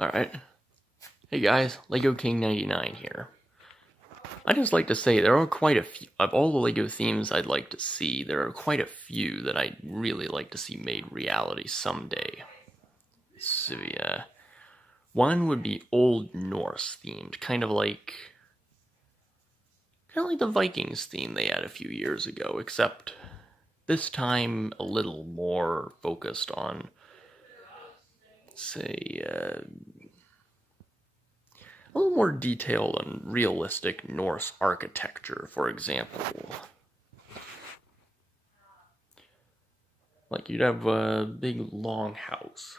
Alright. Hey guys, Lego King 99 here. I just like to say there are quite a few, of all the Lego themes I'd like to see, there are quite a few that I'd really like to see made reality someday. So yeah. One would be Old Norse themed, kind of like the Vikings theme they had a few years ago, except this time a little more focused on, say, a little more detailed and realistic Norse architecture, for example. Like, you'd have a big long house,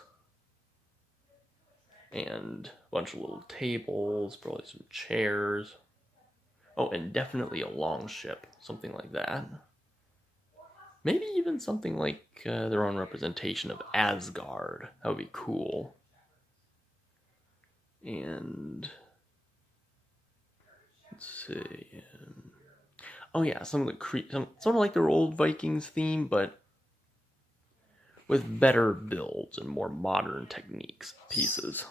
and a bunch of little tables, probably some chairs. Oh, and definitely a long ship, something like that. Maybe even something like their own representation of Asgard. That would be cool. And let's see. Oh yeah, some of the sort of like their old Vikings theme, but with better builds and more modern techniques pieces.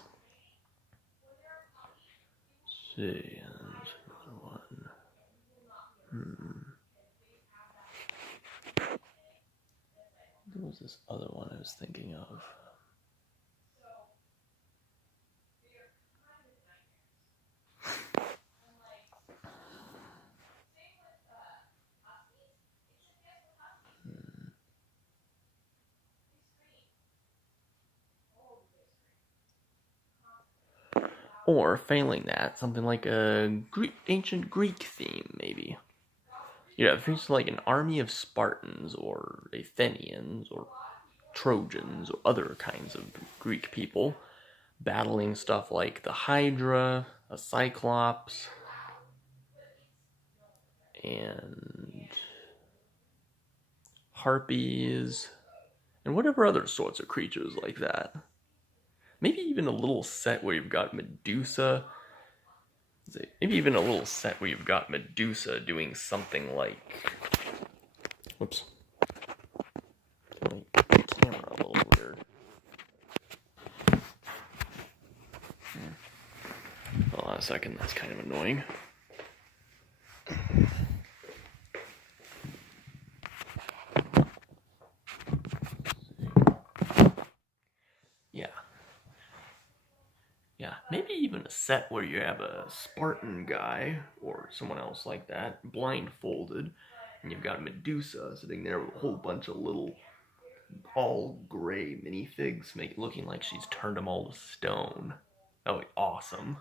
Let's see, another one. What was this other one I was thinking of? Or, failing that, something like a ancient Greek theme, maybe. You know, things like an army of Spartans, or Athenians, or Trojans, or other kinds of Greek people, battling stuff like the Hydra, a Cyclops, and harpies, and whatever other sorts of creatures like that. Maybe even a little set where you've got Medusa. Maybe even a little set where you've got Medusa doing something like... Whoops. My camera a little weird. Hold on a second, that's kind of annoying. Yeah, maybe even a set where you have a Spartan guy or someone else like that blindfolded, and you've got Medusa sitting there with a whole bunch of little all gray minifigs, looking like she's turned them all to stone. That would be awesome.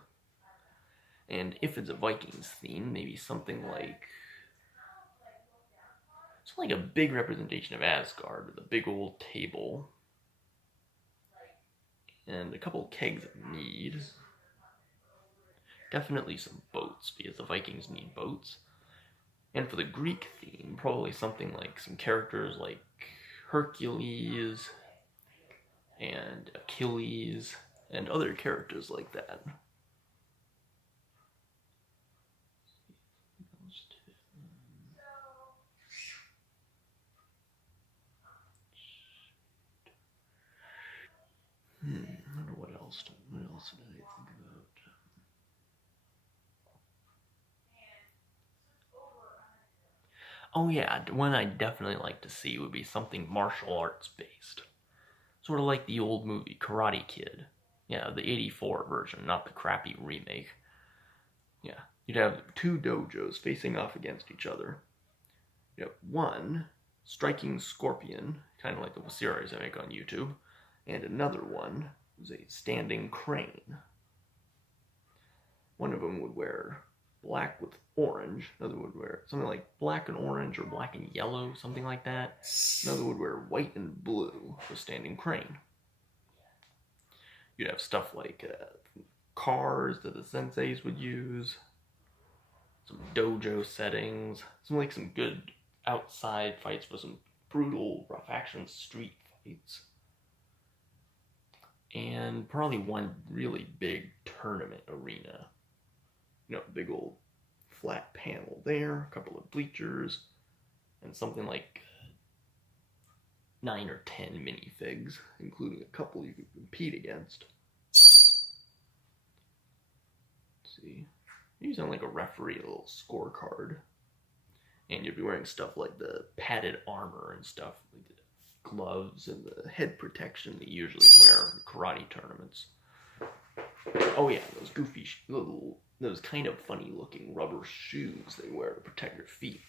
And if it's a Vikings theme, maybe something like a big representation of Asgard with a big old table and a couple kegs of mead. Definitely some boats, because the Vikings need boats. And for the Greek theme, probably something like some characters like Hercules and Achilles and other characters like that. I wonder what else did I think about? Oh yeah, one I'd definitely like to see would be something martial arts based. Sort of like the old movie Karate Kid. Yeah, the 84 version, not the crappy remake. Yeah, you'd have two dojos facing off against each other. You have one striking scorpion, kind of like the series I make on YouTube, and another one was a standing crane. One of them would wear black with orange. Another would wear something like black and orange or black and yellow, something like that. Another would wear white and blue for standing crane. You'd have stuff like cars that the senseis would use, some dojo settings, some good outside fights for some brutal rough action street fights, and probably one really big tournament arena. You know, big old flat panel there, a couple of bleachers, and something like 9 or 10 minifigs, including a couple you could compete against. see. Maybe sound like a referee, a little scorecard. And you'd be wearing stuff like the padded armor and stuff, like the gloves and the head protection they usually wear in karate tournaments. Oh yeah, those goofy, those kind of funny looking rubber shoes they wear to protect your feet.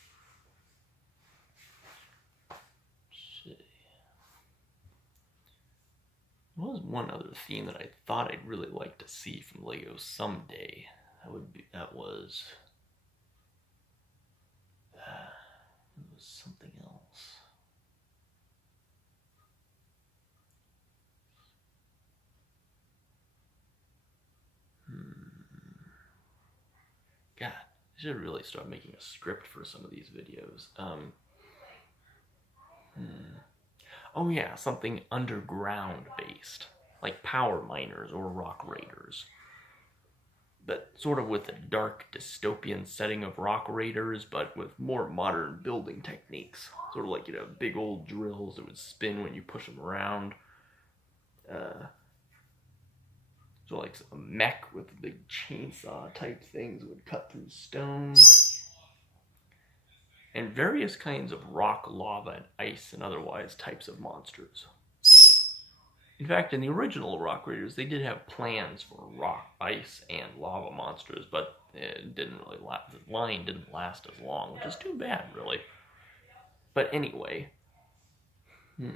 There was one other theme that I thought I'd really like to see from LEGO someday. That was something else. God, I should really start making a script for some of these videos. Oh yeah, something underground based, like power miners or rock raiders. But sort of with the dark dystopian setting of rock raiders, but with more modern building techniques. Sort of like, big old drills that would spin when you push them around. So like a mech with big chainsaw type things would cut through stone. And various kinds of rock, lava, and ice and otherwise types of monsters. In fact, in the original Rock Raiders, they did have plans for rock, ice, and lava monsters, but it didn't really last. The line didn't last as long, which is too bad, really. But anyway, let's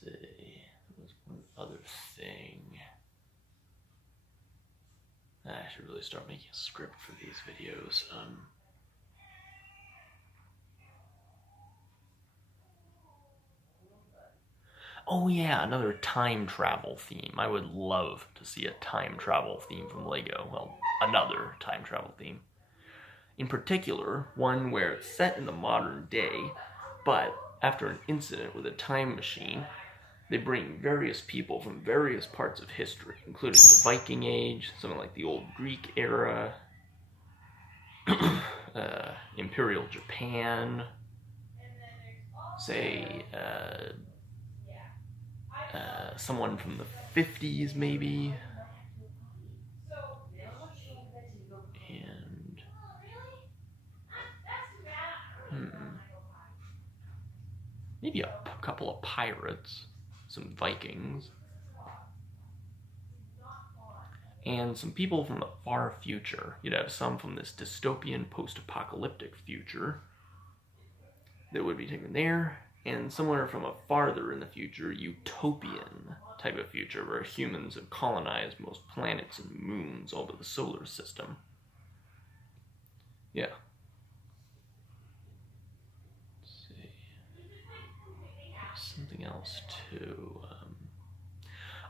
see. There was one other thing. I should really start making a script for these videos. Oh yeah, another time travel theme. I would love to see a time travel theme from LEGO. Well, another time travel theme. In particular, one where it's set in the modern day, but after an incident with a time machine, they bring various people from various parts of history, including the Viking Age, something like the old Greek era, Imperial Japan, say, someone from the 50s, maybe. And maybe a couple of pirates, some Vikings, and some people from the far future. You'd have some from this dystopian post-apocalyptic future that would be taken there, and somewhere from a farther in the future, utopian type of future where humans have colonized most planets and moons all over the solar system. Yeah. Let's see. There's something else too.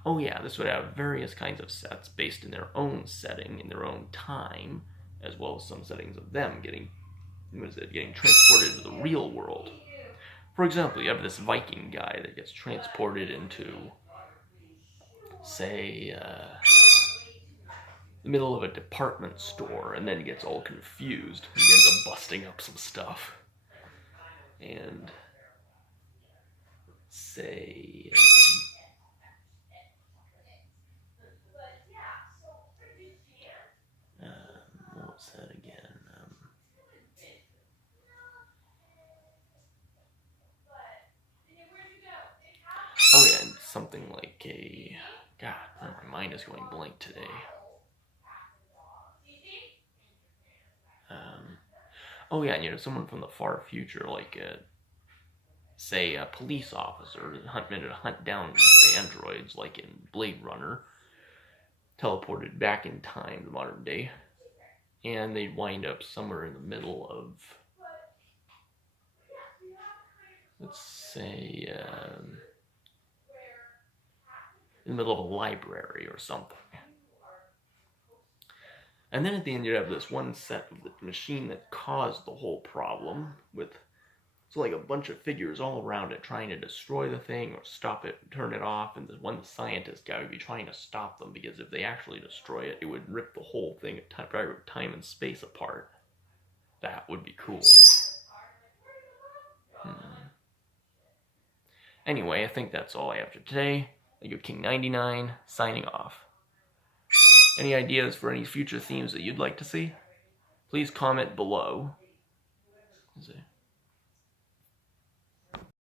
Oh yeah, this would have various kinds of sets based in their own setting, in their own time, as well as some settings of them getting transported to the real world. For example, you have this Viking guy that gets transported into, say, the middle of a department store, and then he gets all confused. He ends up busting up some stuff. And, say, what was that again? Oh yeah, something like a... God, my mind is going blank today. Oh yeah, and someone from the far future, like say a police officer to hunt down androids, like in Blade Runner, teleported back in time to modern day, and they'd wind up somewhere in the middle of, let's say, in the middle of a library or something. And then at the end you'd have this one set of the machine that caused the whole problem, with like a bunch of figures all around it trying to destroy the thing or stop it, turn it off, and the one scientist guy would be trying to stop them, because if they actually destroy it, it would rip the whole thing at time and space apart. That would be cool. Anyway, I think that's all I have for today. LEGO King 99, signing off. Any ideas for any future themes that you'd like to see? Please comment below. Let's see.